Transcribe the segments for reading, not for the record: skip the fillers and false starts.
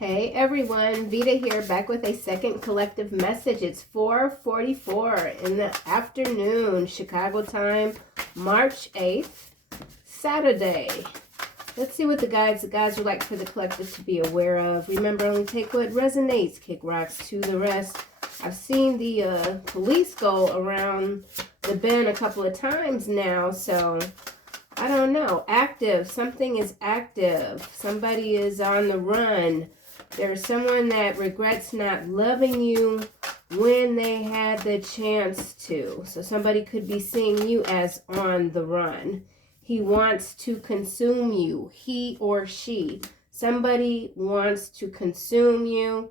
Hey everyone, Veda here, back with a second collective message. It's 4:44 in the afternoon, Chicago time, March 8th, Saturday. Let's see what the guides would like for the collective to be aware of. Remember, only take what resonates, kick rocks to the rest. I've seen the police go around the bend a couple of times now, so I don't know. Active, something is active. Somebody is on the run. There's someone that regrets not loving you when they had the chance to. So somebody could be seeing you as on the run. He wants to consume you, he or she. Somebody wants to consume you.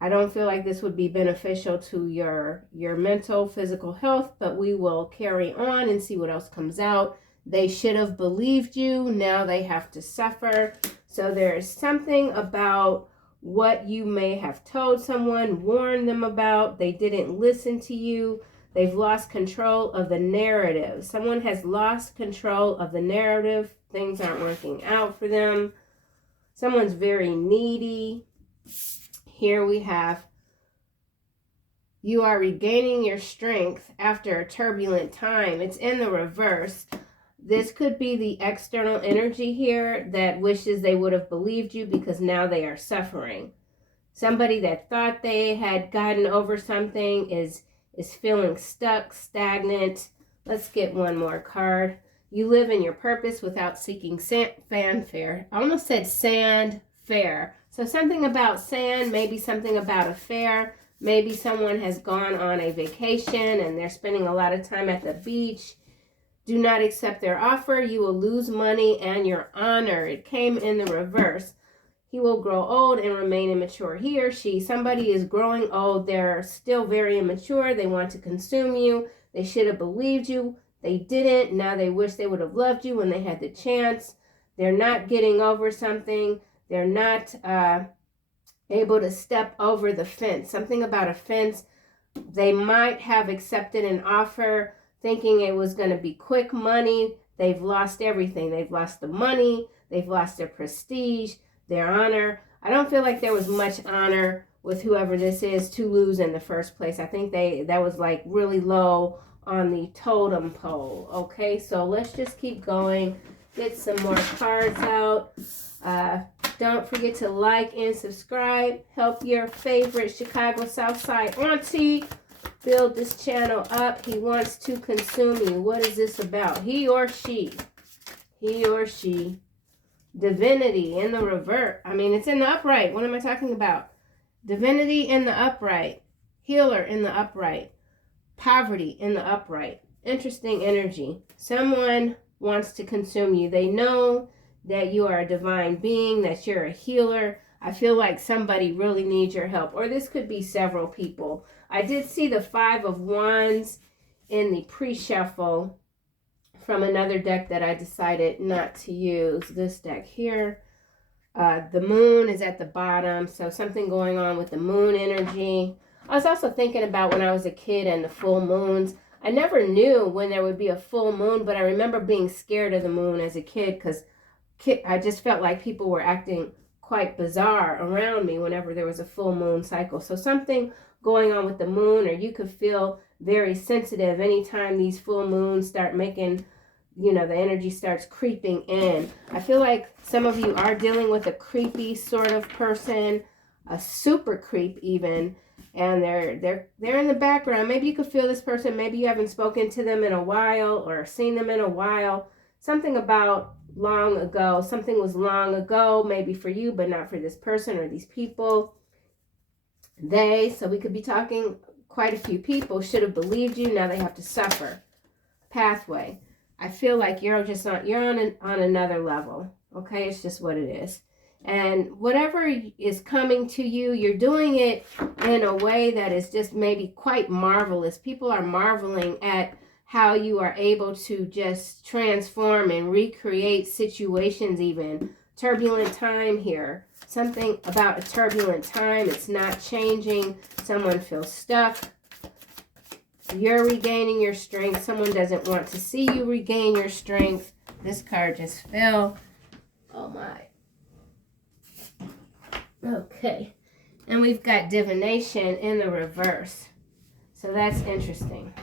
I don't feel like this would be beneficial to your mental, physical health, but we will carry on and see what else comes out. They should have believed you. Now they have to suffer. So there's something about what you may have told someone, warned them about. They didn't listen to you. They've lost control of the narrative. Someone has lost control of the narrative. Things aren't working out for them. Someone's very needy. Here we have, you are regaining your strength after a turbulent time. It's in the reverse. This could be the external energy here that wishes they would have believed you because now they are suffering. Somebody that thought they had gotten over something is feeling stuck, stagnant. Let's get one more card. You live in your purpose without seeking fanfare. I almost said sand fair. So something about sand, maybe something about a fair. Maybe someone has gone on a vacation and they're spending a lot of time at the beach. Do not accept their offer. You will lose money and your honor. It came in the reverse. He will grow old and remain immature. He or she, somebody is growing old. They're still very immature. They want to consume you. They should have believed you. They didn't. Now they wish they would have loved you when they had the chance. They're not getting over something. They're not able to step over the fence. Something about a fence. They might have accepted an offer thinking it was going to be quick money. They've lost everything. They've lost the money. They've lost their prestige, their honor. I don't feel like there was much honor with whoever this is to lose in the first place. I think that was like really low on the totem pole. Okay, so let's just keep going. Get some more cards out. Don't forget to like and subscribe. Help your favorite Chicago Southside auntie build this channel up. He wants to consume you. What is this about? He or she. He or she. Divinity in the revert. I mean, it's in the upright. What am I talking about? Divinity in the upright. Healer in the upright. Poverty in the upright. Interesting energy. Someone wants to consume you. They know that you are a divine being, that you're a healer. I feel like somebody really needs your help. Or this could be several people. I did see the 5 of Wands in the pre-shuffle from another deck that I decided not to use. This deck here. The moon is at the bottom. So something going on with the moon energy. I was also thinking about when I was a kid and the full moons. I never knew when there would be a full moon, but I remember being scared of the moon as a kid because I just felt like people were acting quite bizarre around me whenever there was a full moon cycle. So something going on with the moon, or you could feel very sensitive anytime these full moons start making, the energy starts creeping in. I feel like some of you are dealing with a creepy sort of person, a super creep even, and they're in the background. Maybe you could feel this person. Maybe you haven't spoken to them in a while or seen them in a while. Something about long ago. Something was long ago, maybe for you, but not for this person or these people. So we could be talking quite a few people should have believed you. Now they have to suffer. Pathway. I feel like you're on another level. Okay, it's just what it is. And whatever is coming to you, you're doing it in a way that is just maybe quite marvelous. People are marveling at how you are able to just transform and recreate situations even. Turbulent time here. Something about a turbulent time. It's not changing. Someone feels stuck. You're regaining your strength. Someone doesn't want to see you regain your strength. This card just fell. Oh my. Okay. And we've got divination in the reverse. So that's interesting.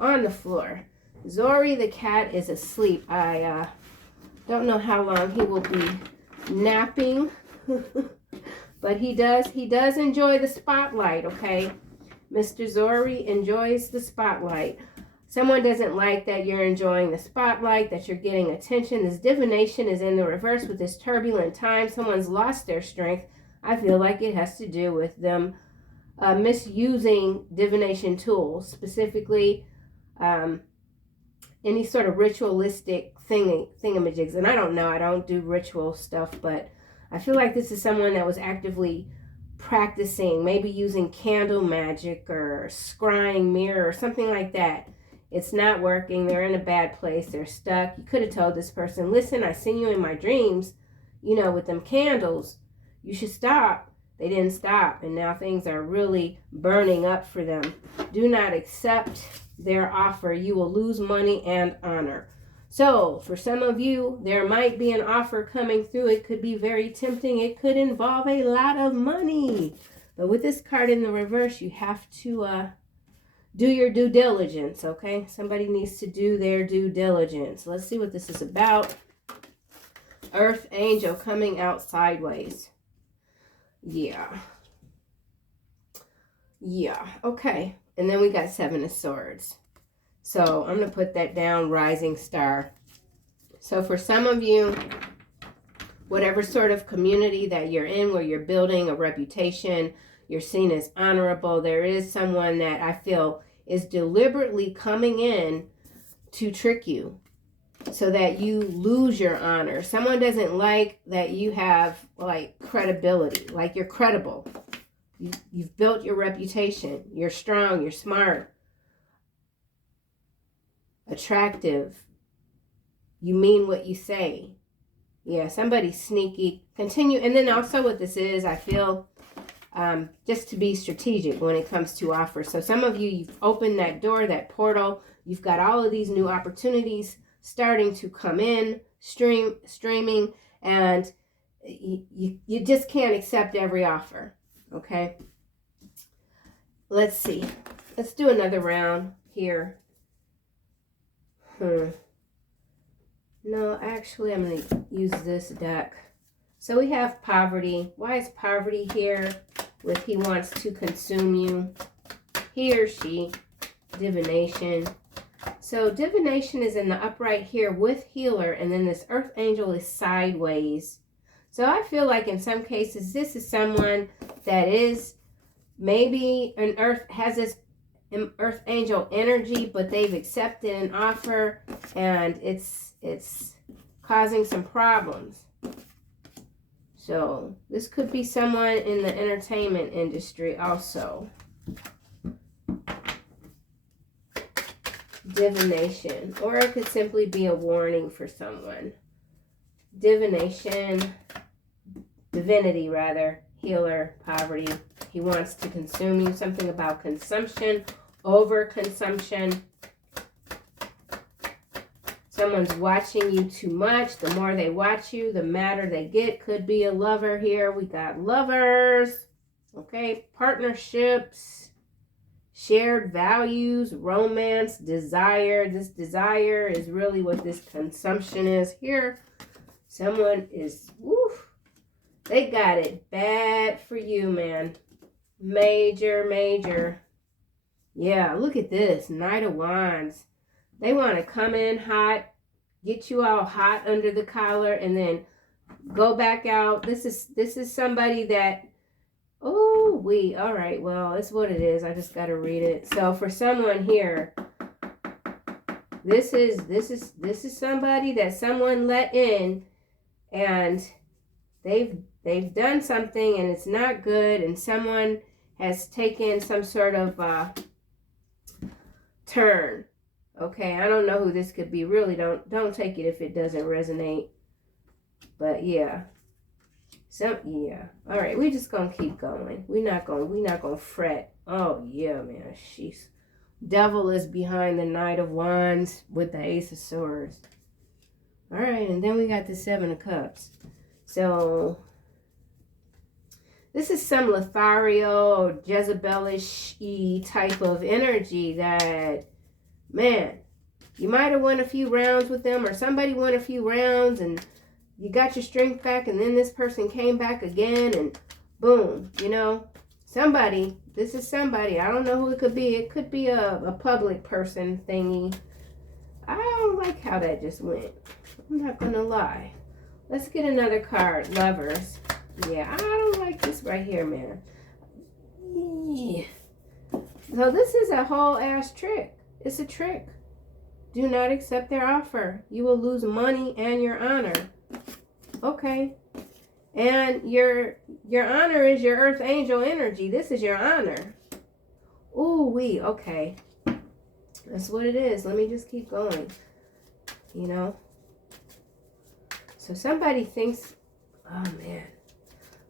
On the floor, Zori the cat is asleep. I don't know how long he will be napping. But he does enjoy the spotlight, okay? Mr. Zori enjoys the spotlight. Someone doesn't like that you're enjoying the spotlight, that you're getting attention. This divination is in the reverse with this turbulent time. Someone's lost their strength. I feel like it has to do with them misusing divination tools, specifically any sort of ritualistic thingamajigs. And I don't know, I don't do ritual stuff, but I feel like this is someone that was actively practicing, maybe using candle magic or scrying mirror or something like that. It's not working. They're in a bad place. They're stuck. You could have told this person, listen, I seen you in my dreams, you know, with them candles. You should stop. They didn't stop, and now things are really burning up for them. Do not accept their offer. You will lose money and honor. So, for some of you, there might be an offer coming through. It could be very tempting. It could involve a lot of money. But with this card in the reverse, you have to do your due diligence, okay? Somebody needs to do their due diligence. Let's see what this is about. Earth Angel coming out sideways. Yeah, okay. And then we got Seven of Swords. So I'm going to put that down, Rising Star. So for some of you, whatever sort of community that you're in, where you're building a reputation, you're seen as honorable, there is someone that I feel is deliberately coming in to trick you so that you lose your honor. Someone doesn't like that you have like credibility, like you're credible. You've built your reputation. You're strong, you're smart, attractive. You mean what you say. Yeah, somebody's sneaky. Continue. And then also what this is, I feel, just to be strategic when it comes to offers. So some of you, you've opened that door, that portal. You've got all of these new opportunities starting to come in, streaming, and you just can't accept every offer, okay? Let's see. Let's do another round here. No, actually, I'm going to use this deck. So we have poverty. Why is poverty here with he wants to consume you? He or she, divination. So divination is in the upright here with healer, and then this earth angel is sideways. So I feel like in some cases, this is someone that is maybe has this earth angel energy, but they've accepted an offer and it's causing some problems. So this could be someone in the entertainment industry also. Divination, or it could simply be a warning for someone. Divination, divinity rather, healer, poverty. He wants to consume you. Something about consumption, overconsumption. Someone's watching you too much. The more they watch you, the madder they get. Could be a lover here. We got lovers. Okay, partnerships, shared values, romance, desire. This desire is really what this consumption is here. Someone is, woof, they got it bad for you, man. Major, major. Yeah, look at this. Knight of Wands. They want to come in hot, get you all hot under the collar, and then go back out. This is somebody that, all right, well, it's what it is. I just got to read it. So for someone here, this is somebody that someone let in, and they've done something and it's not good, and someone has taken some sort of turn. Okay, I don't know who this could be. Really, don't take it if it doesn't resonate. But yeah. Yeah. All right, we're just gonna keep going. We're not gonna fret. Oh yeah, man. She's devil is behind the Knight of Wands with the Ace of Swords. All right, and then we got the Seven of Cups. So This is some Lothario or Jezebelish-y type of energy that, man, you might have won a few rounds with them, or somebody won a few rounds and you got your strength back, and then this person came back again and boom, you know, somebody, this is somebody, I don't know who it could be. It could be a public person thingy. I don't like how that just went. I'm not gonna lie. Let's get another card. Lovers. Yeah, I don't like this right here, man. Yeah. So this is a whole ass trick. It's a trick. Do not accept their offer. You will lose money and your honor. Okay. And your honor is your earth angel energy. This is your honor. Ooh wee, okay. That's what it is. Let me just keep going. You know? So somebody thinks, oh man,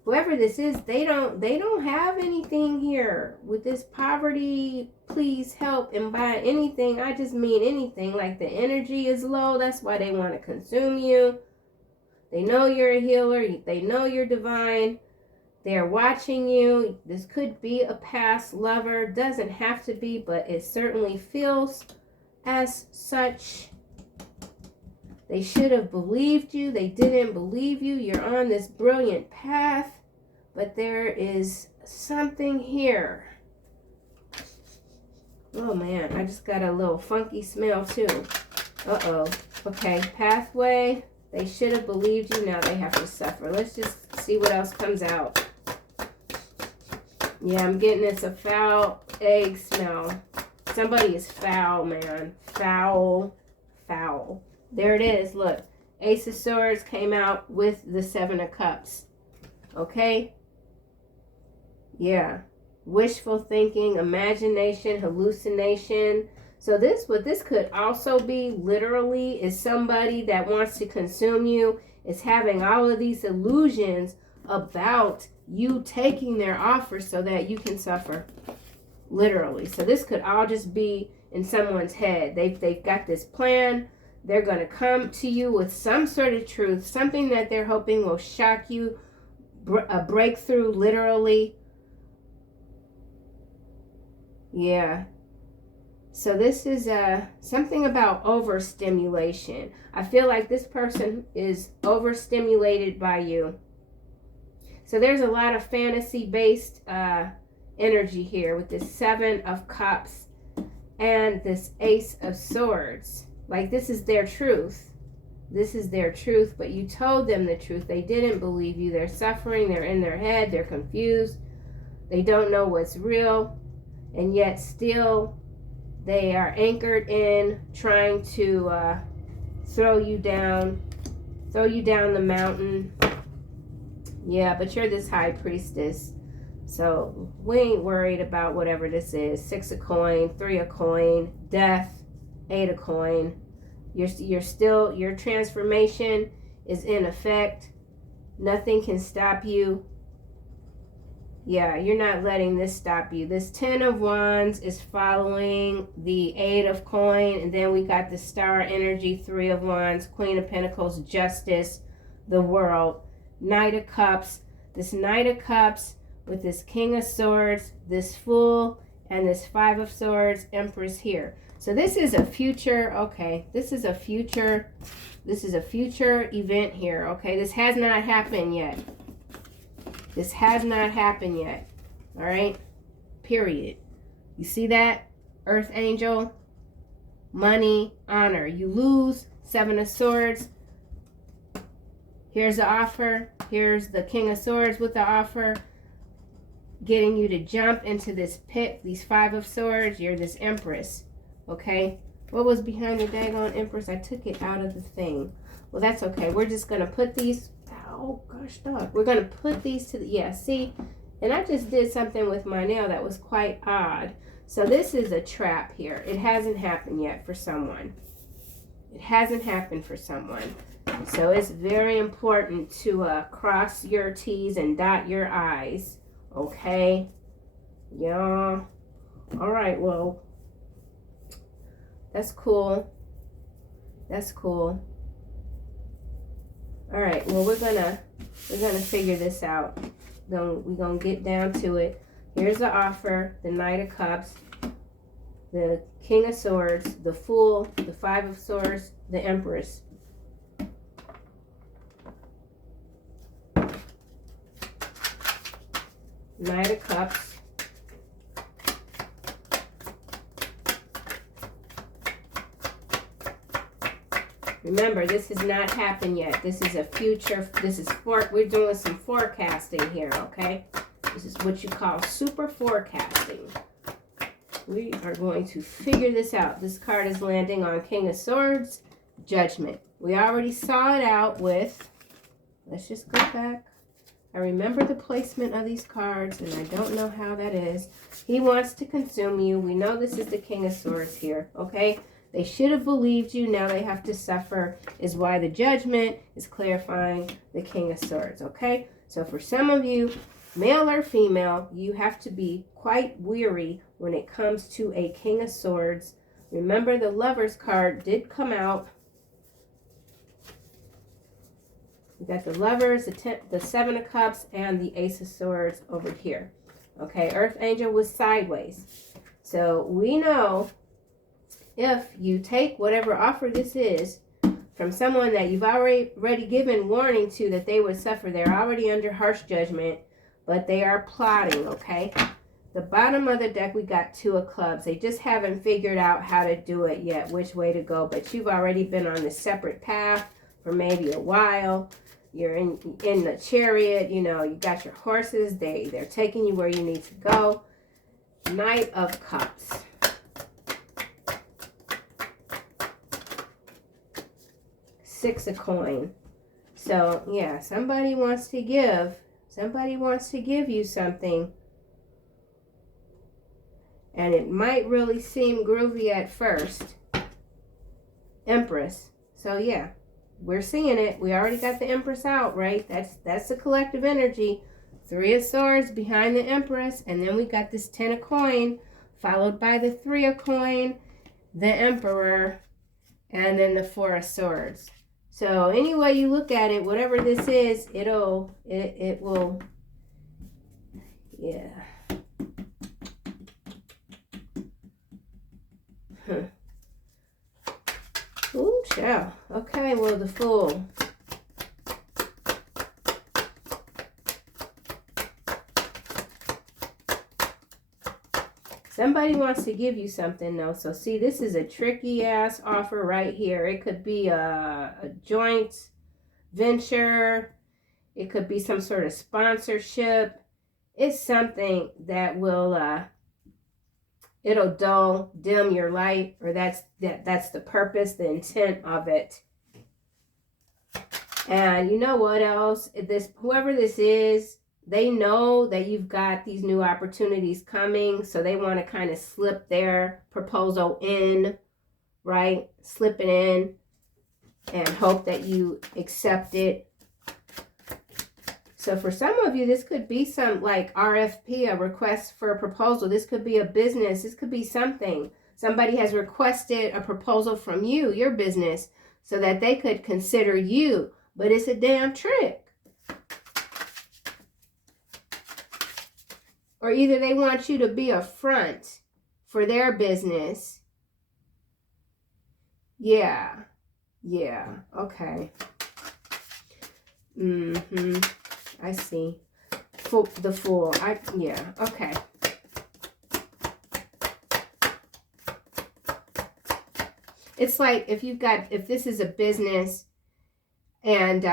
whoever this is, they don't have anything here with this poverty, please help and buy anything. I just mean anything. Like the energy is low. That's why they want to consume you. They know you're a healer. They know you're divine. They're watching you. This could be a past lover. Doesn't have to be, but it certainly feels as such. They should have believed you. They didn't believe you. You're on this brilliant path, but there is something here. Oh man, I just got a little funky smell too. Uh-oh. Okay, pathway. They should have believed you. Now they have to suffer. Let's just see what else comes out. Yeah, I'm getting this a foul egg smell. Somebody is foul, man. Foul. Foul. There it is. Look. Ace of Swords came out with the Seven of Cups. Okay? Yeah. Wishful thinking, imagination, hallucination. So what this could also be literally is somebody that wants to consume you, is having all of these illusions about you taking their offer so that you can suffer. Literally. So this could all just be in someone's head. They've got this plan. They're going to come to you with some sort of truth, something that they're hoping will shock you, a breakthrough, literally. Yeah. So this is something about overstimulation. I feel like this person is overstimulated by you. So there's a lot of fantasy-based energy here with this Seven of Cups and this Ace of Swords. Like this is their truth. This is their truth, but you told them the truth. They didn't believe you. They're suffering. They're in their head. They're confused. They don't know what's real. And yet still they are anchored in trying to throw you down the mountain. Yeah, but you're this high priestess. So we ain't worried about whatever this is. 6 of coin, 3 of coin, death, 8 of coin. You're still, your transformation is in effect. Nothing can stop you. Yeah, you're not letting this stop you. This 10 of Wands is following the 8 of coin. And then we got the star energy, 3 of Wands, Queen of Pentacles, Justice, the World, Knight of Cups. This Knight of Cups with this King of Swords, this Fool, and this 5 of Swords, Empress here. So this is a future, okay, this is a future event here, okay? This has not happened yet. This has not happened yet, all right? Period. You see that? Earth Angel, money, honor. You lose, 7 of Swords. Here's the offer. Here's the King of Swords with the offer, getting you to jump into this pit, these 5 of Swords. You're this Empress, okay? What was behind the daggone Empress? I took it out of the thing. Well, that's okay. We're just going to put these, oh gosh, dog. We're going to put these to the, yeah, see? And I just did something with my nail that was quite odd. So this is a trap here. It hasn't happened yet for someone. It hasn't happened for someone. So it's very important to cross your T's and dot your I's. Okay? Yeah. All right, well, that's cool. That's cool. All right, well, we're gonna figure this out. We're gonna get down to it. Here's the offer: the Knight of Cups, the King of Swords, the Fool, the Five of Swords, the Empress. Knight of Cups. Remember, this has not happened yet. This is a future, we're doing some forecasting here, okay? This is what you call super forecasting. We are going to figure this out. This card is landing on King of Swords, Judgment. We already saw it out with, let's just go back. I remember the placement of these cards, and I don't know how that is. He wants to consume you. We know this is the King of Swords here, okay? They should have believed you. Now they have to suffer, is why the Judgment is clarifying the King of Swords, okay? So for some of you, male or female, you have to be quite weary when it comes to a King of Swords. Remember, the Lover's card did come out. You got the Lovers, the Seven of Cups, and the Ace of Swords over here. Okay, Earth Angel was sideways. So we know if you take whatever offer this is from someone that you've already given warning to that they would suffer, they're already under harsh judgment, but they are plotting, okay? The bottom of the deck, we got Two of Clubs. They just haven't figured out how to do it yet, which way to go, but you've already been on this separate path for maybe a while. You're in the chariot, you know, you got your horses, they're taking you where you need to go. Knight of Cups. Six of Coin. So yeah, somebody wants to give you something, and it might really seem groovy at first. Empress. So yeah, we're seeing it. We already got the Empress out, right? That's the collective energy. Three of Swords behind the Empress, and then we got this Ten of Coin followed by the Three of Coin, the Emperor, and then the Four of Swords. So any way you look at it, whatever this is, it will, yeah. Ooh, child. Okay, well, the Fool. Somebody wants to give you something, though. So, see, this is a tricky-ass offer right here. It could be a joint venture. It could be some sort of sponsorship. It's something that will, it'll dim your light, or that's the purpose, the intent of it. And you know what else? Whoever this is, they know that you've got these new opportunities coming, so they want to kind of slip their proposal in, right? Slip it in and hope that you accept it. So for some of you, this could be some like RFP, a request for a proposal. This could be a business. This could be something. Somebody has requested a proposal from you, your business, so that they could consider you. But it's a damn trick. Or either they want you to be a front for their business. Yeah. Yeah. Okay. I see. The Fool. Yeah. Okay. It's like if this is a business and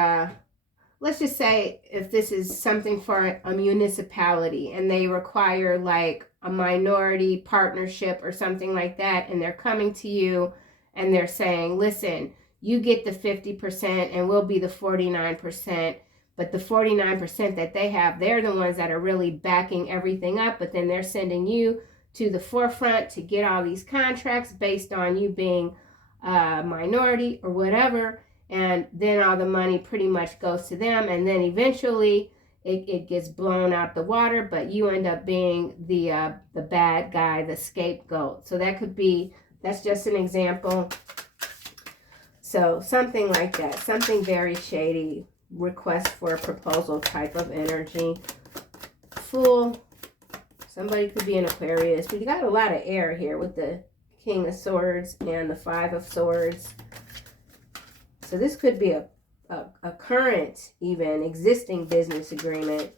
let's just say if this is something for a municipality and they require like a minority partnership or something like that, and they're coming to you and they're saying, listen, you get the 50% and we'll be the 49%. But the 49% that they have, they're the ones that are really backing everything up. But then they're sending you to the forefront to get all these contracts based on you being a minority or whatever. And then all the money pretty much goes to them. And then eventually it gets blown out the water. But you end up being the bad guy, the scapegoat. So that's just an example. So something like that. Something very shady. Request for a proposal type of energy. Fool. Somebody could be an Aquarius. We got a lot of air here with the King of Swords and the Five of Swords. So this could be a current, even existing business agreement.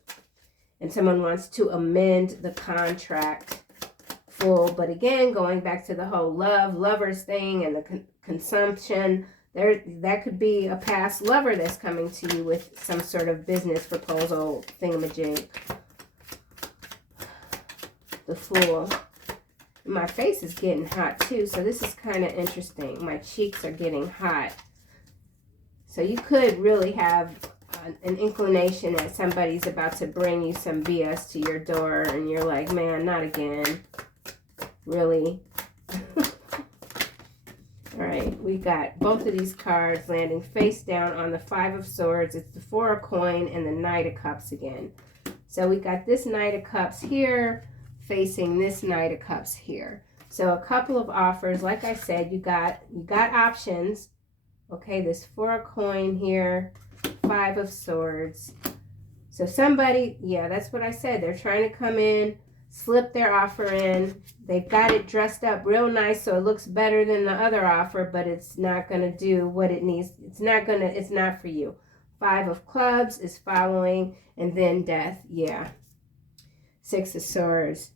And someone wants to amend the contract. Fool. But again, going back to the whole lovers thing and the consumption, that could be a past lover that's coming to you with some sort of business proposal thingamajig. The Fool. My face is getting hot too, so this is kind of interesting. My cheeks are getting hot. So you could really have an inclination that somebody's about to bring you some BS to your door, and you're like, man, not again. Really? All right, we got both of these cards landing face down on the Five of Swords. It's the Four of Coin and the Knight of Cups again. So we got this Knight of Cups here facing this Knight of Cups here. So a couple of offers. Like I said, you got options. Okay, this Four of Coin here, Five of Swords. So somebody, yeah, that's what I said. They're trying to come in, slip their offer in. They've got it dressed up real nice so it looks better than the other offer, but it's not going to do what it needs. It's not for you. Five of Clubs is following, and then Death. Yeah. Six of Swords.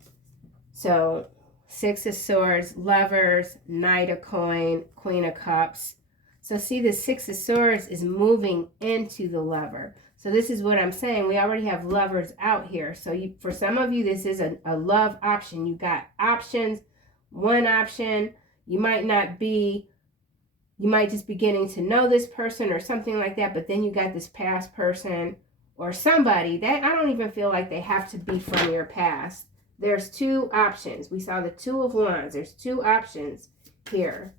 So Six of Swords, Lovers, Knight of Coin, Queen of Cups. So see, the Six of Swords is moving into the Lover. So this is what I'm saying. We already have lovers out here. So for some of you, this is a love option. You got options. One option, you might just be getting to know this person or something like that. But then you got this past person or somebody that I don't even feel like they have to be from your past. There's two options. We saw the Two of Wands. There's two options here.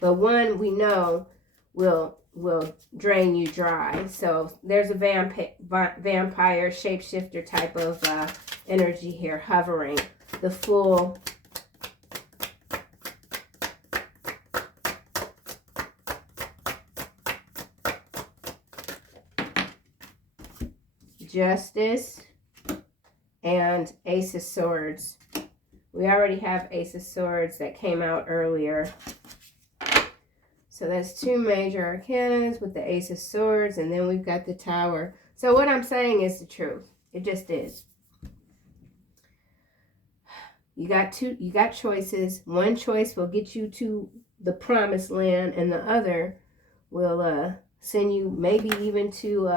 But one we know will drain you dry. So there's a vampire shapeshifter type of energy here hovering. The Fool. Justice and Ace of Swords. We already have Ace of Swords that came out earlier. So that's two major arcanas with the Ace of Swords, and then we've got the Tower. So what I'm saying is the truth. It just is. You got choices. One choice will get you to the promised land, and the other will send you maybe even to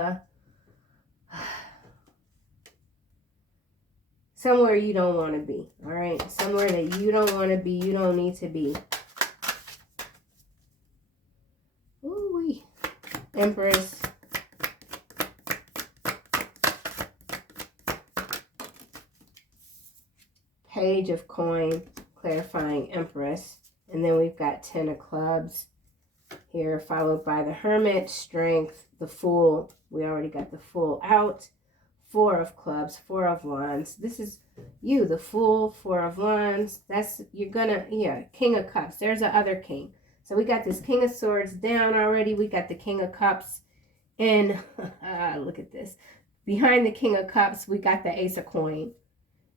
somewhere you don't want to be. All right, somewhere that you don't want to be, you don't need to be. Ooh-wee. Empress. Page of Coin, clarifying Empress. And then we've got Ten of Clubs here, followed by the Hermit, Strength, the Fool. We already got the Fool out. Four of Clubs, Four of Wands. This is you, the Fool, Four of Wands. That's, King of Cups. There's the other king. So we got this King of Swords down already. We got the King of Cups. And look at this. Behind the King of Cups, we got the Ace of Coin.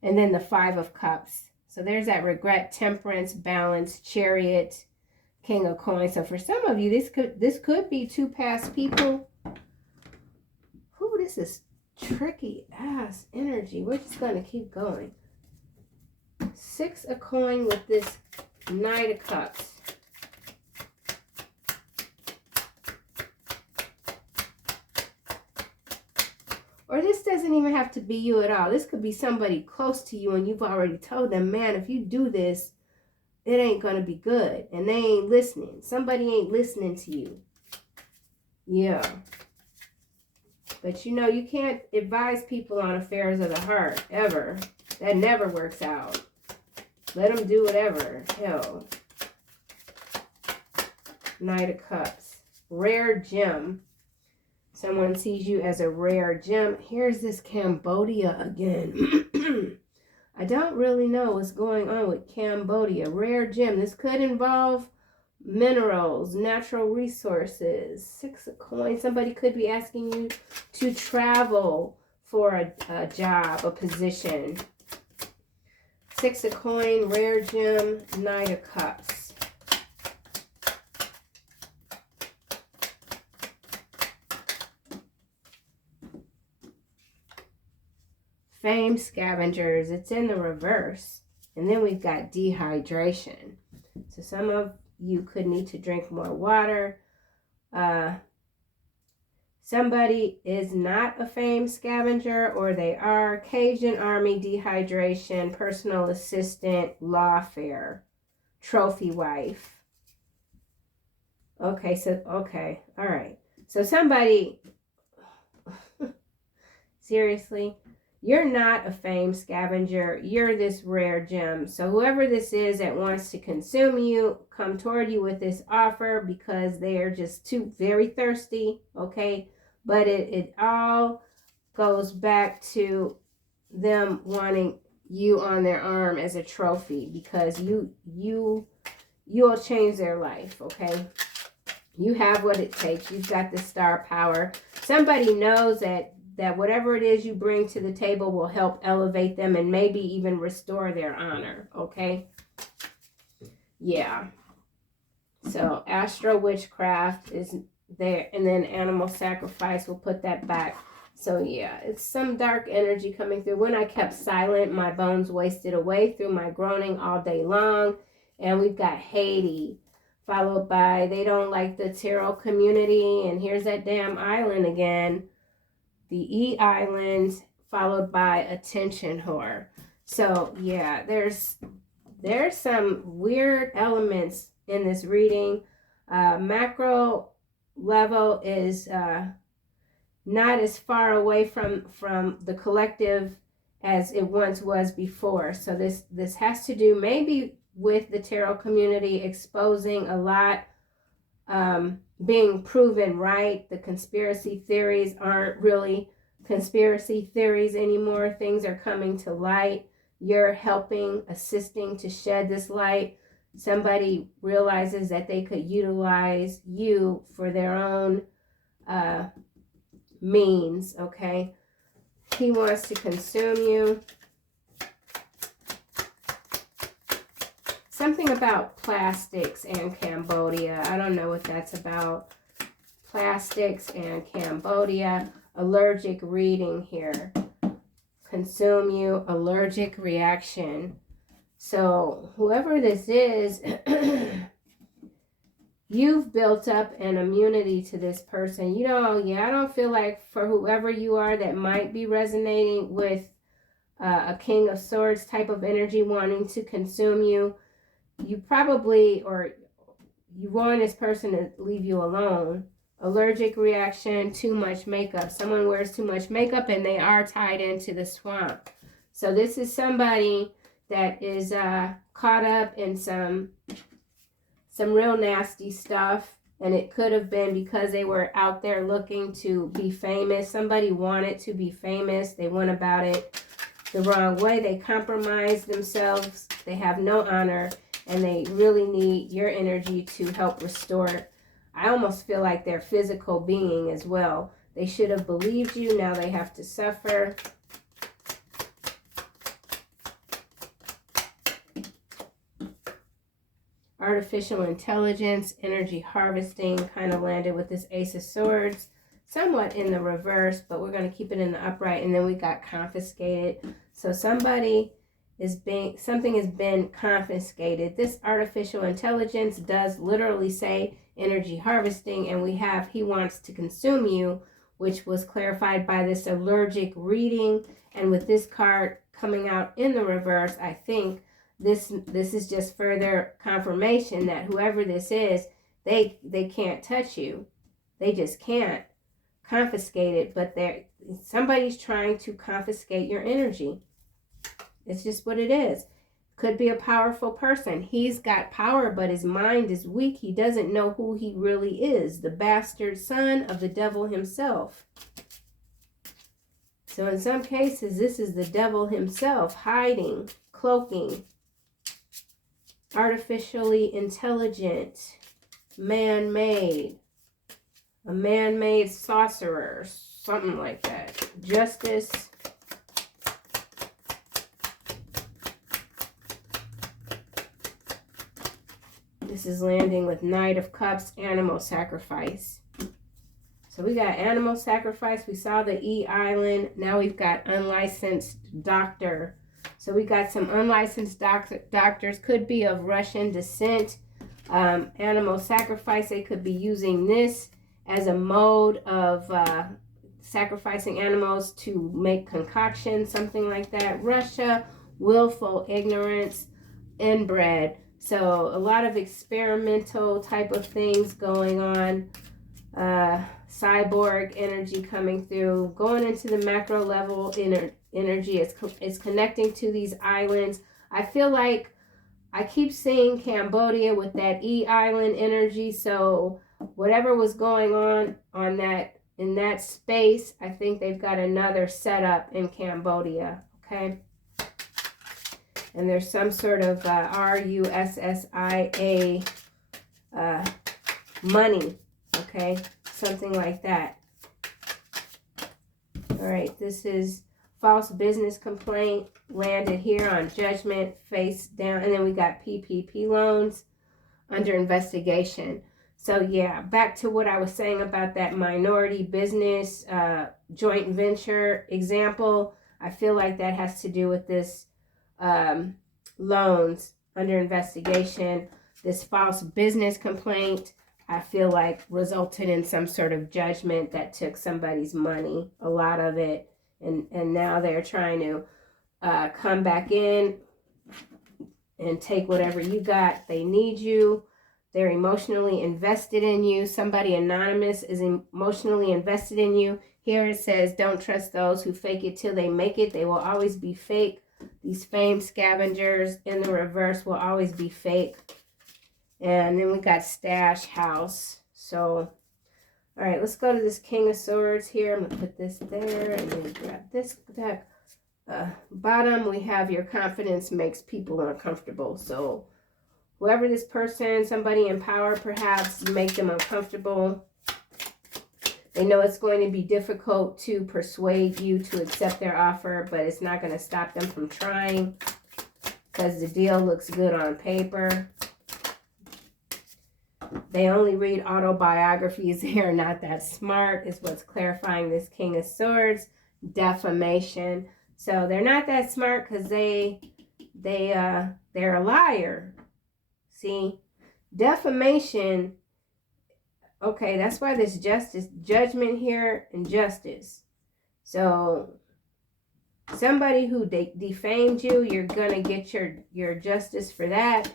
And then the Five of Cups. So there's that regret, temperance, balance, Chariot, King of Coins. So for some of you, this could be two past people. Ooh, this is tricky ass energy. We're just going to keep going. Six of Coin with this Knight of Cups. Or this doesn't even have to be you at all. This could be somebody close to you and you've already told them, man, if you do this, it ain't going to be good. And they ain't listening. Somebody ain't listening to you. Yeah. But you can't advise people on affairs of the heart, ever. That never works out. Let them do whatever. Hell. Knight of Cups. Rare gem. Someone sees you as a rare gem. Here's this Cambodia again. I don't really know what's going on with Cambodia. Rare gem. This could involve minerals, natural resources. Six of Coins. Somebody could be asking you to travel for a job, a position. 6 of coin, rare gem, Knight of Cups. Fame scavengers, it's in the reverse. And then we've got dehydration. So some of you could need to drink more water. Somebody is not a fame scavenger, or they are. Cajun Army, dehydration, personal assistant, lawfare, trophy wife. Okay, so, okay, all right. So somebody, seriously, you're not a fame scavenger. You're this rare gem. So whoever this is that wants to consume you, come toward you with this offer because they are just too very thirsty, okay? But it all goes back to them wanting you on their arm as a trophy because you'll change their life, okay? You have what it takes. You've got the star power. Somebody knows that whatever it is you bring to the table will help elevate them and maybe even restore their honor, okay? Yeah. So astral witchcraft is there, and then animal sacrifice, we'll put that back. So yeah, it's some dark energy coming through. When I kept silent, my bones wasted away through my groaning all day long. And we've got Haiti, followed by they don't like the tarot community, and here's that damn island again. The E Islands, followed by attention whore. So yeah, there's some weird elements in this reading. Macro level is not as far away from the collective as it once was before. So this has to do maybe with the tarot community exposing a lot, being proven right. The conspiracy theories aren't really conspiracy theories anymore. Things are coming to light. You're helping, assisting to shed this light. Somebody realizes that they could utilize you for their own means, okay? He wants to consume you. Something about plastics and Cambodia. I don't know what that's about. Plastics and Cambodia. Allergic reading here. Consume you. Allergic reaction. So whoever this is, you've built up an immunity to this person. You know, yeah, I don't feel like for whoever you are that might be resonating with a King of Swords type of energy wanting to consume you, you probably, or you want this person to leave you alone. Allergic reaction, too much makeup. Someone wears too much makeup and they are tied into the swamp. So this is somebody that is caught up in some real nasty stuff, and it could have been because they were out there looking to be famous. Somebody wanted to be famous. They went about it the wrong way. They compromised themselves. They have no honor, and they really need your energy to help restore. I almost feel like their physical being as well. They should have believed you. Now they have to suffer. Artificial intelligence, energy harvesting, kind of landed with this Ace of Swords. Somewhat in the reverse, but we're going to keep it in the upright. And then we got confiscated. So something has been confiscated. This artificial intelligence does literally say energy harvesting, and we have he wants to consume you, which was clarified by this allergic reading. And with this card coming out in the reverse, I think this is just further confirmation that whoever this is, they can't touch you. They just can't confiscate it, but somebody's trying to confiscate your energy. It's just what it is. Could be a powerful person. He's got power, but his mind is weak. He doesn't know who he really is. The bastard son of the devil himself. So in some cases, this is the devil himself hiding, cloaking. Artificially intelligent, man-made. A man-made sorcerer, something like that. Justice. This is landing with Knight of Cups, animal sacrifice. So we got animal sacrifice. We saw the E island. Now we've got unlicensed doctor. So we got some unlicensed doctors. Could be of Russian descent. Animal sacrifice. They could be using this as a mode of sacrificing animals to make concoctions, something like that. Russia, willful ignorance, inbred. So a lot of experimental type of things going on. Cyborg energy coming through, going into the macro level energy. It's connecting to these islands. I feel like I keep seeing Cambodia with that E island energy. So whatever was going on that in that space, I think they've got another setup in Cambodia. Okay. And there's some sort of RUSSIA money. Okay. Something like that. All right, this is false business complaint, landed here on judgment, face down, and then we got PPP loans under investigation. So yeah, back to what I was saying about that minority business joint venture example. I feel like that has to do with this loans under investigation. This false business complaint, I feel like, resulted in some sort of judgment that took somebody's money, a lot of it, and now they're trying to come back in and take whatever you got. They need you. They're emotionally invested in you. Somebody anonymous is emotionally invested in you. Here it says, don't trust those who fake it till they make it. They will always be fake. These fame scavengers in the reverse will always be fake. And then we got Stash House. So, all right, let's go to this King of Swords here. I'm going to put this there and then grab this deck. Bottom, we have your confidence makes people uncomfortable. So, whoever this person, somebody in power perhaps, you make them uncomfortable. They know it's going to be difficult to persuade you to accept their offer, but it's not going to stop them from trying because the deal looks good on paper. They only read autobiographies. They are not that smart, is what's clarifying this King of Swords. Defamation. So they're not that smart because they're a liar. See, defamation. Okay, that's why there's justice, judgment here, and justice. So somebody who defamed you, you're gonna get your justice for that.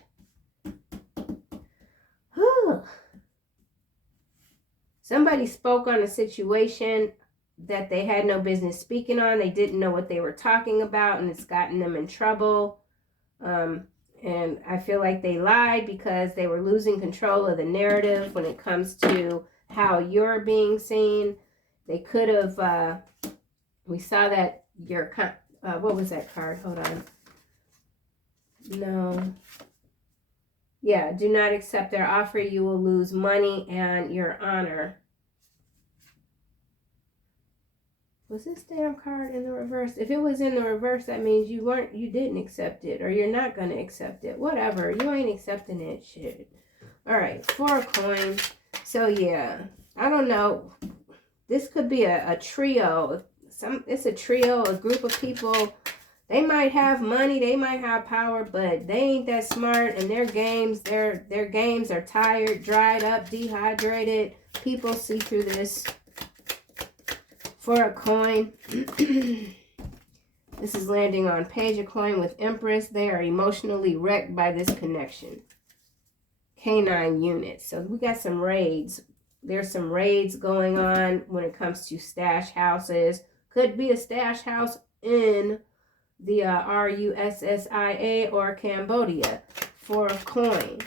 Somebody spoke on a situation that they had no business speaking on. They didn't know what they were talking about, and it's gotten them in trouble. And I feel like they lied because they were losing control of the narrative when it comes to how you're being seen. They could have, we saw that what was that card? Hold on. No. Yeah, do not accept their offer. You will lose money and your honor. Was this damn card in the reverse? If it was in the reverse, that means you didn't accept it, or you're not going to accept it. Whatever. You ain't accepting it. Shit. All right. 4 of coins. So, yeah. I don't know. This could be a trio. It's a trio, a group of people. They might have money, they might have power, but they ain't that smart, and their games are tired, dried up, dehydrated. People see through this. 4 of coin. This is landing on Page of coin with Empress. They are emotionally wrecked by this connection. Canine units. So we got some raids. There's some raids going on when it comes to stash houses. Could be a stash house in the RUSSIA or Cambodia. 4 of coin.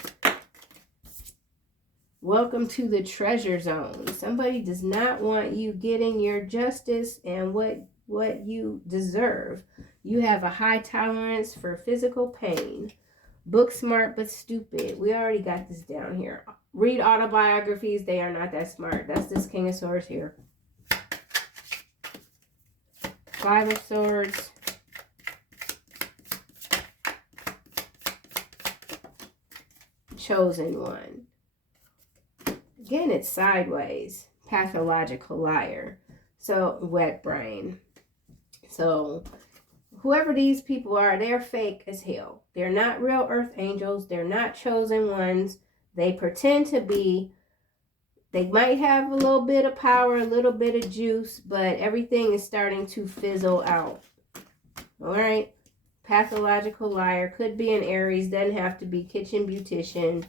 Welcome to the treasure zone. Somebody does not want you getting your justice and what you deserve. You have a high tolerance for physical pain. Book smart but stupid. We already got this down here. Read autobiographies. They are not that smart. That's this King of Swords here. Five of Swords. Chosen One. Again, it's sideways. Pathological liar. So, wet brain. So, whoever these people are, they're fake as hell. They're not real earth angels. They're not chosen ones. They pretend to be. They might have a little bit of power, a little bit of juice, but everything is starting to fizzle out. All right? Pathological liar. Could be an Aries. Doesn't have to be kitchen beautician.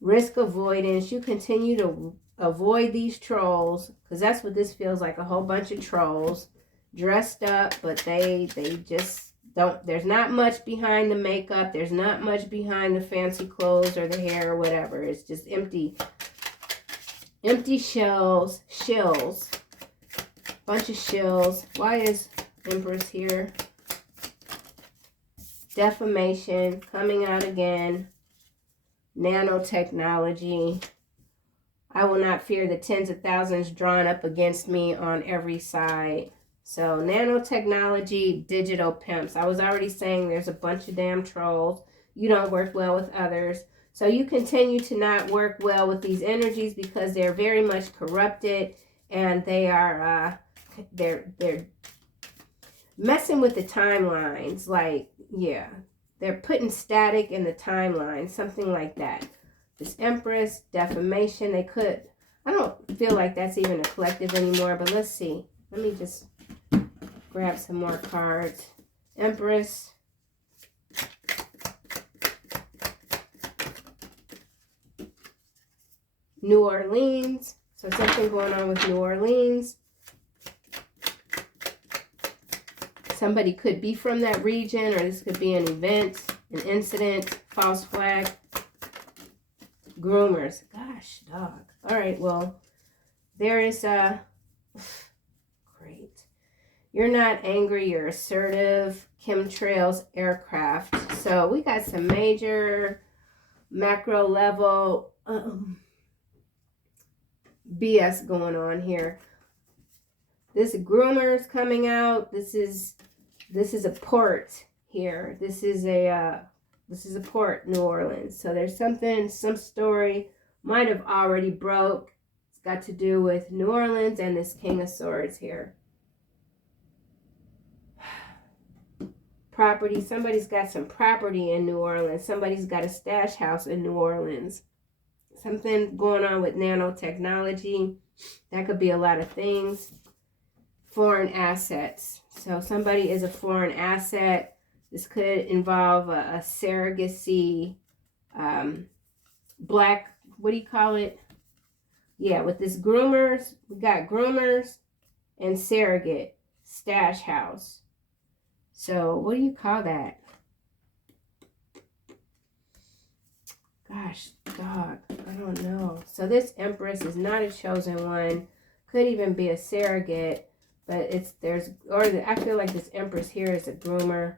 Risk avoidance. You continue to avoid these trolls, because that's what this feels like, a whole bunch of trolls dressed up, but they just don't, there's not much behind the makeup, there's not much behind the fancy clothes or the hair or whatever. It's just empty shills, bunch of shills. Why is Empress here? Defamation coming out again. Nanotechnology. I will not fear the tens of thousands drawn up against me on every side. So nanotechnology, digital pimps. I was already saying there's a bunch of damn trolls. You don't work well with others. So you continue to not work well with these energies because they're very much corrupted, and they are they're messing with the timelines. Like, yeah, they're putting static in the timeline, something like that. This Empress, defamation, they could, I don't feel like that's even a collective anymore, but let's see. Let me just grab some more cards. Empress. New Orleans. So something going on with New Orleans. Somebody could be from that region, or this could be an event, an incident, false flag. Groomers. Gosh, dog. All right, well, there is great. You're not angry, you're assertive. Chemtrails, aircraft. So we got some major macro level BS going on here. This groomers coming out. This is a port here. This is a port, New Orleans. So there's something, some story might have already broke. It's got to do with New Orleans and this King of Swords here. Property. Somebody's got some property in New Orleans. Somebody's got a stash house in New Orleans. Something going on with nanotechnology. That could be a lot of things. Foreign assets. So somebody is a foreign asset. This could involve a surrogacy, black, what do you call it? Yeah, with this groomers, we got groomers and surrogate, stash house. So what do you call that? Gosh, dog, I don't know. So this Empress is not a chosen one. Could even be a surrogate, but I feel like this Empress here is a groomer.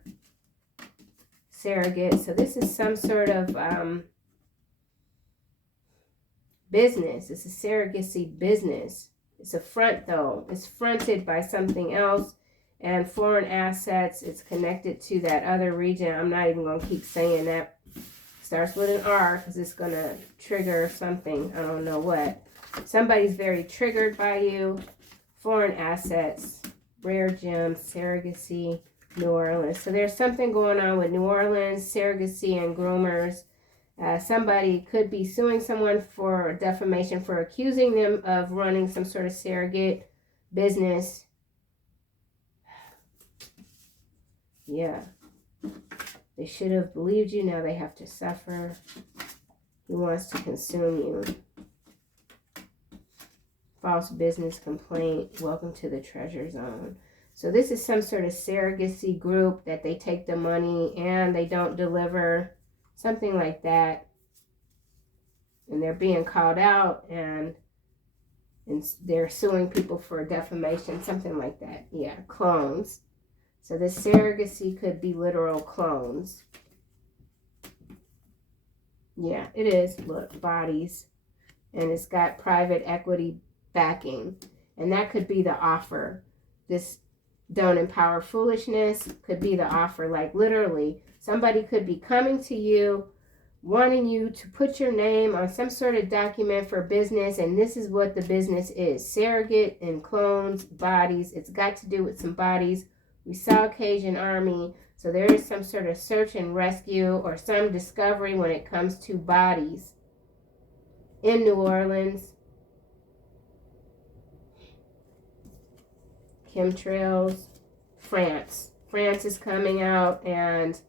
Surrogate. So this is some sort of business. It's a surrogacy business. It's a front though. It's fronted by something else, and foreign assets. It's connected to that other region. I'm not even going to keep saying that. Starts with an R because it's going to trigger something. I don't know what. Somebody's very triggered by you. Foreign assets. Rare gems. Surrogacy. New Orleans. So there's something going on with New Orleans, surrogacy, and groomers. Somebody could be suing someone for defamation for accusing them of running some sort of surrogate business. Yeah. They should have believed you. Now they have to suffer. He wants to consume you. False business complaint. Welcome to the treasure zone. So this is some sort of surrogacy group that they take the money and they don't deliver. Something like that. And they're being called out and they're suing people for defamation. Something like that. Yeah, clones. So this surrogacy could be literal clones. Yeah, it is. Look, bodies. And it's got private equity backing. And that could be the offer. This Don't empower foolishness could be the offer. Like literally, somebody could be coming to you, wanting you to put your name on some sort of document for business, and this is what the business is: surrogate and clones, bodies. It's got to do with some bodies. We saw Cajun Army, so there is some sort of search and rescue or some discovery when it comes to bodies in New Orleans. Chemtrails, France. France is coming out, and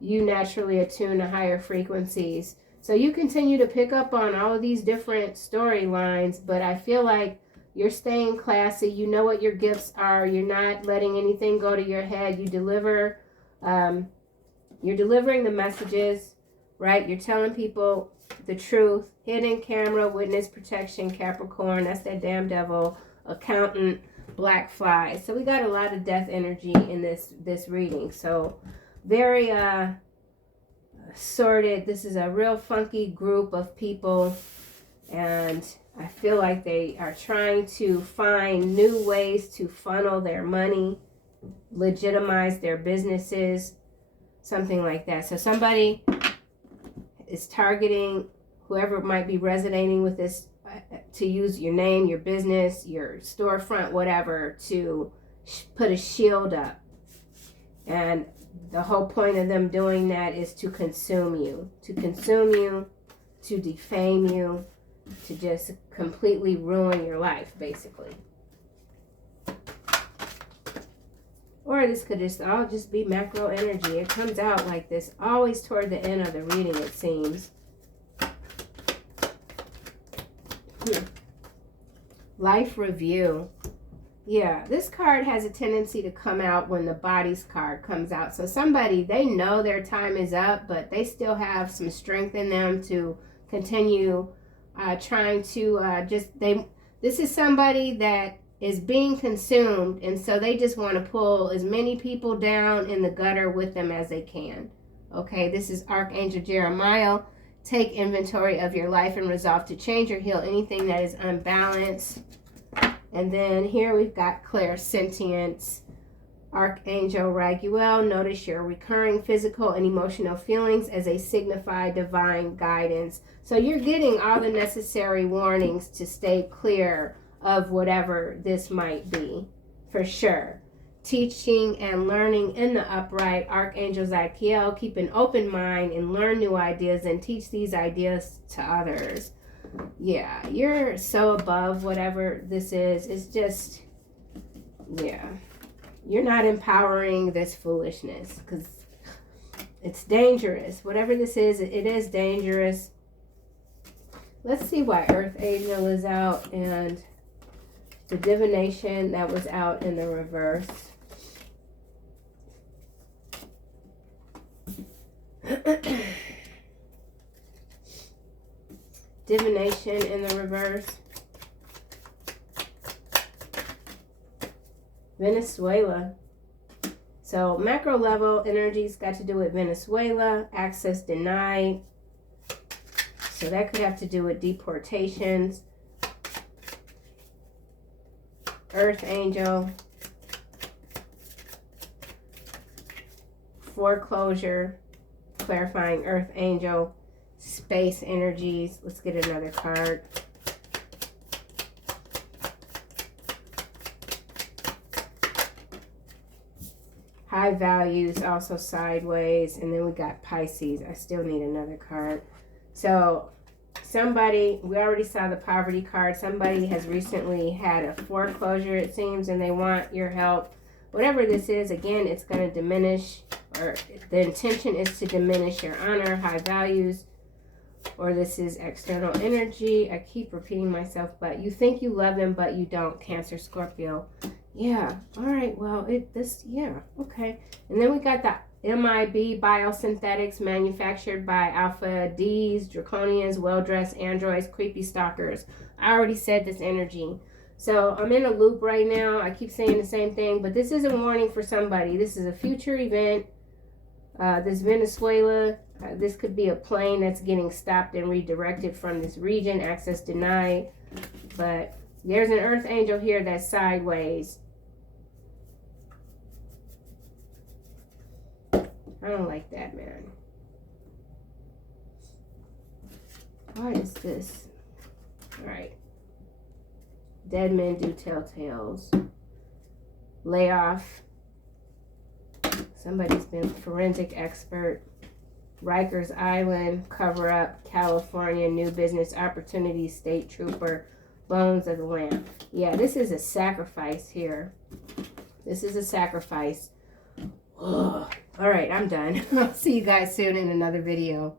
you naturally attune to higher frequencies. So you continue to pick up on all of these different storylines, but I feel like you're staying classy. You know what your gifts are. You're not letting anything go to your head. You deliver, you're delivering the messages, right? You're telling people the truth. Hidden camera, witness protection, Capricorn. That's that damn devil. Accountant, black fly. So we got a lot of death energy in this reading. So very sorted. This is a real funky group of people, and I feel like they are trying to find new ways to funnel their money, legitimize their businesses, something like that. So somebody is targeting whoever might be resonating with this to use your name, your business, your storefront, whatever, to put a shield up. And the whole point of them doing that is to consume you, to defame you, to just completely ruin your life, basically. Or this could just all just be macro energy. It comes out like this always toward the end of the reading, it seems. Life review. Yeah, this card has a tendency to come out when the bodies card comes out. So somebody, they know their time is up, but they still have some strength in them to continue trying to this is somebody that is being consumed, and so they just want to pull as many people down in the gutter with them as they can. Okay, this is Archangel Jeremiah. Take inventory of your life and resolve to change or heal anything that is unbalanced. And then here we've got clairsentience. Archangel Raguel, notice your recurring physical and emotional feelings as they signify divine guidance. So you're getting all the necessary warnings to stay clear of whatever this might be, for sure. Teaching and learning in the upright. Archangel Zadkiel, keep an open mind and learn new ideas and teach these ideas to others. Yeah, you're so above whatever this is. It's just, yeah. You're not empowering this foolishness because it's dangerous. Whatever this is, it is dangerous. Let's see why Earth Angel is out and the divination that was out in the reverse. Divination in the reverse. Venezuela. So macro level energies got to do with Venezuela. Access denied. So that could have to do with deportations. Earth Angel. Foreclosure. Clarifying Earth Angel. Space energies. Let's get another card. High values, also sideways. And then we got Pisces. I still need another card. So somebody, we already saw the poverty card. Somebody has recently had a foreclosure, it seems, and they want your help. Whatever this is, again, it's going to diminish, or the intention is to diminish your honor, high values, or this is external energy. I keep repeating myself, but you think you love them, but you don't. Cancer, Scorpio. Yeah. All right. Well, yeah. Okay. And then we got the MIB biosynthetics manufactured by Alpha Ds, Draconians, well-dressed androids, creepy stalkers. I already said this energy. So I'm in a loop right now. I keep saying the same thing, but this is a warning for somebody. This is a future event. This Venezuela, this could be a plane that's getting stopped and redirected from this region. Access denied. But there's an Earth Angel here that's sideways. I don't like that, man. What is this? All right. Dead men do tell tales. Layoff. Somebody's been forensic expert. Rikers Island, cover up, California, new business opportunities, state trooper, bones of the lamb. Yeah, this is a sacrifice here. This is a sacrifice. Ugh. All right, I'm done. I'll see you guys soon in another video.